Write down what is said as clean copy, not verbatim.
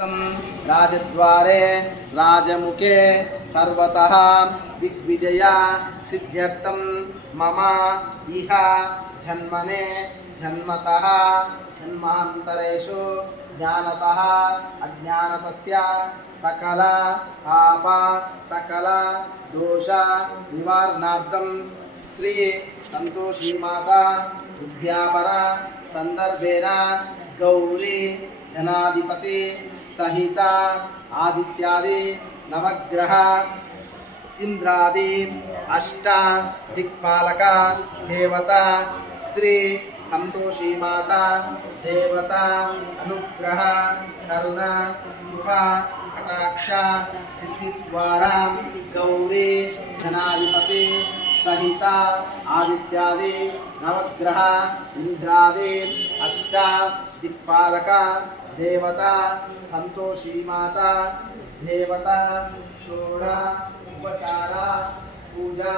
राजद्वारे राजमुखे सर्वतः दिग्विजया सिद्ध्यर्थं मम इह जन्मने जन्मतः जन्मान्तरेषु ज्ञानतः अज्ञानतस्य सकल पाप सकल दोष निवारणार्थं श्री संतोषी माता विद्यापन संदर्भेन गौरी धनाधिपति सहित आदित्यादि नवग्रह इंद्रादि अष्ट दिक्पालक देवता श्री संतोषी माता देवता अनुग्रह करुणा कृपा कटाक्ष सिद्धि द्वारा गौरी धनाधिपति सहित आदित्यादि नवग्रह इंद्रादि अष्ट दिक्पालक देवता संतोषी माता देवता षोडश उपचार पूजा